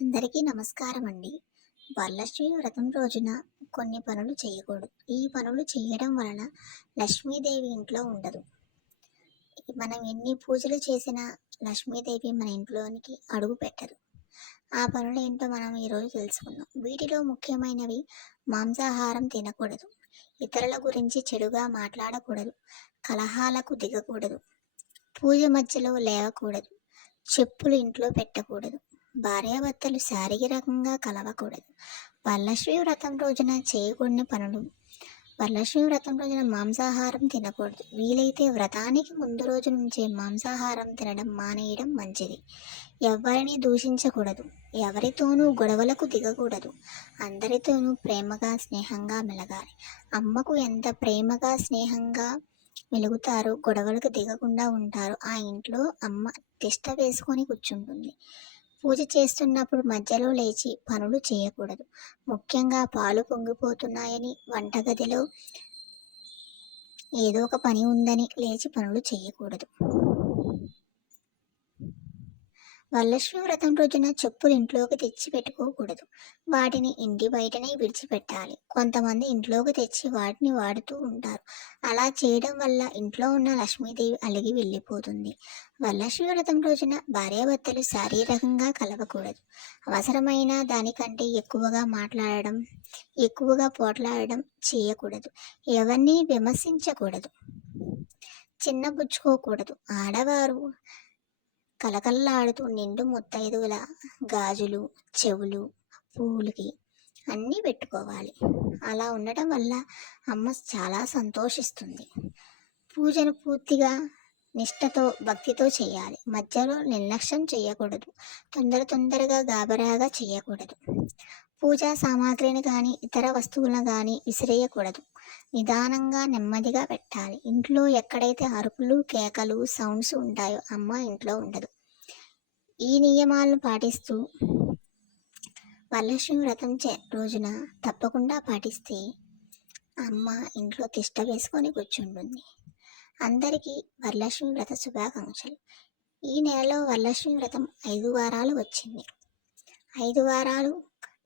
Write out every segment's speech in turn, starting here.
అందరికీ నమస్కారం అండి. వరలక్ష్మి వ్రతం రోజున కొన్ని పనులు చేయకూడదు. ఈ పనులు చేయడం వలన లక్ష్మీదేవి ఇంట్లో ఉండదు. మనం ఎన్ని పూజలు చేసినా లక్ష్మీదేవి మన ఇంట్లోనికి అడుగు పెట్టదు. ఆ పనులు ఏంటో మనం ఈరోజు తెలుసుకుందాం. వీటిలో ముఖ్యమైనవి: మాంసాహారం తినకూడదు, ఇతరుల గురించి చెడుగా మాట్లాడకూడదు, కలహాలకు దిగకూడదు, పూజ మధ్యలో లేవకూడదు, చెప్పులు ఇంట్లో పెట్టకూడదు, భార్యాభర్తలు శారీరకంగా కలవకూడదు. వరలక్ష్మి వ్రతం రోజున చేయకూడని పనులు: వరలక్ష్మి వ్రతం రోజున మాంసాహారం తినకూడదు. వీలైతే వ్రతానికి ముందు రోజు నుంచే మాంసాహారం తినడం మానేయడం మంచిది. ఎవరిని దూషించకూడదు, ఎవరితోనూ గొడవలకు దిగకూడదు, అందరితోనూ ప్రేమగా స్నేహంగా మెలగాలి. అమ్మకు ఎంత ప్రేమగా స్నేహంగా మెలుగుతారో, గొడవలకు దిగకుండా ఉంటారో ఆ ఇంట్లో అమ్మ తిష్ట వేసుకొని కూర్చుంటుంది. పూజ చేస్తున్నప్పుడు మధ్యలో లేచి పనులు చేయకూడదు. ముఖ్యంగా పాలు పొంగిపోతున్నాయని, వంటగదిలో ఏదో ఒక పని ఉందని లేచి పనులు చేయకూడదు. వరలక్ష్మి వ్రతం రోజున చెప్పులు ఇంట్లోకి తెచ్చి పెట్టుకోకూడదు. వాటిని ఇంటి బయటనే విడిచిపెట్టాలి. కొంతమంది ఇంట్లోకి తెచ్చి వాటిని వాడుతూ ఉంటారు. అలా చేయడం వల్ల ఇంట్లో ఉన్న లక్ష్మీదేవి అలిగి వెళ్ళిపోతుంది. వరలక్ష్మి వ్రతం రోజున భార్యాభర్తలు శారీరకంగా కలవకూడదు. అవసరమైన దానికంటే ఎక్కువగా మాట్లాడడం, ఎక్కువగా పోట్లాడడం చేయకూడదు. ఎవరిని విమర్శించకూడదు, చిన్నబుచ్చుకోకూడదు. ఆడవారు కలకల్లాడుతూ నిండు ముత్తైదువుల గాజులు, చెవులు, పువ్వులకి అన్నీ పెట్టుకోవాలి. అలా ఉండటం వల్ల అమ్మ చాలా సంతోషిస్తుంది. పూజను పూర్తిగా నిష్టతో, భక్తితో చేయాలి. మధ్యలో నిర్లక్ష్యం చేయకూడదు. తొందరగా గాబరాగా చేయకూడదు. పూజా సామాగ్రిని కానీ ఇతర వస్తువులను కానీ విసిరేయకూడదు. నిదానంగా నెమ్మదిగా పెట్టాలి. ఇంట్లో ఎక్కడైతే అరుపులు, కేకలు, సౌండ్స్ ఉంటాయో అమ్మ ఇంట్లో ఉండదు. ఈ నియమాలను పాటిస్తూ వరలక్ష్మి వ్రతం రోజున తప్పకుండా పాటిస్తే అమ్మ ఇంట్లో తిష్ట వేసుకొని కూర్చుంటుంది. అందరికీ వరలక్ష్మి వ్రత శుభాకాంక్షలు. ఈ నెలలో వరలక్ష్మి వ్రతం 5 వారాలు వచ్చింది. 5 వారాలు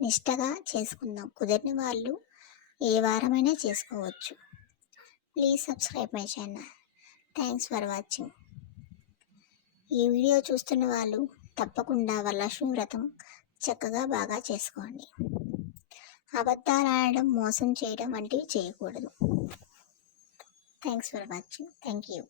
నిష్టగా చేసుకుందాం. కుదిరిన వాళ్ళు ఏ వారమైనా చేసుకోవచ్చు. Please subscribe my channel. Thanks for watching. ఈ వీడియో చూస్తున్న వాళ్ళు తప్పకుండా వరలక్ష్మి వ్రతం చక్కగా బాగా చేసుకోండి. అబద్ధాలు ఆడడం, మోసం చేయడం వంటివి చేయకూడదు. Thanks for watching. Thank you.